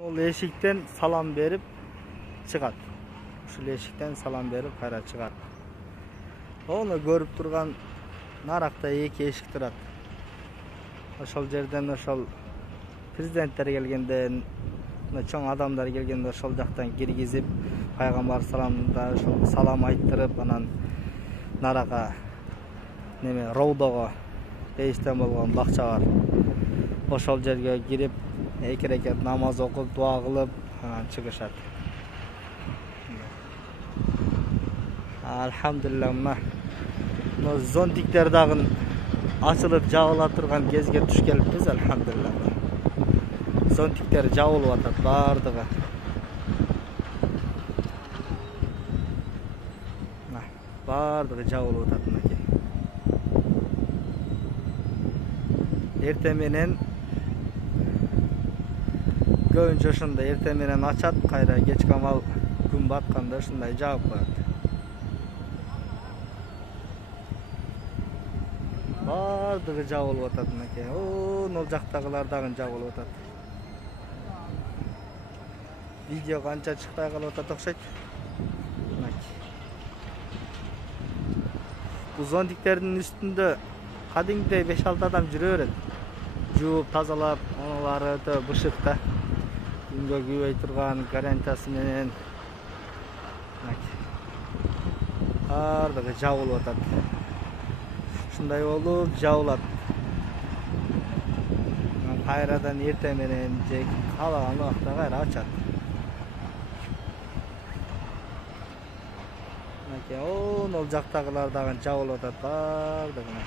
Ol eşikten salam berip çıgat. Uşul eşikten salam berip kayra çıgat. Onu görüp turgan naraqta эки eşik turat. Ошол жерден ошол президенттер келгенде, чоң адамдар келгенде ошол жактан киргизип, пайгамбар саламда ошол салам айттырып, анан нарага неме Роудого дейиштен болгон бакча бар. Ошол жерге кирип, эки рекет намаз окуп, дуа кылып, анан чыгышат. Алхамдулилlah, мына зонтиктер дагы açılıp jabıla turgan кезге туш келиппиz, alhamdulillah. Зонтиктер жабылып атат бардыгы. Бардыгы жабылып атат мынакей. Эртең менен көбүнчө ошондой эртең менен ачат, кайра кечки амал күн батканда ушундай жаап коет. Бардыгы жабылып атат мынакей. Ол жактагылар дагы жабылып атат. Видео канча чыкпай калып атат окшойт. Бул зонтиктердин үстүндө кадимгидей 5-6 адам жүрө берет. Жууп, тазалап, онулары өтө бышык да. Күнгө күйбөй турган гарантиясы менен. Бардыгы жабылып атат. Ушундай болуп жабылат. Кайрадан эртең менен же каалаган убакта кайра ачат. Ол жактагылар дагы жабылып атат бардыгы.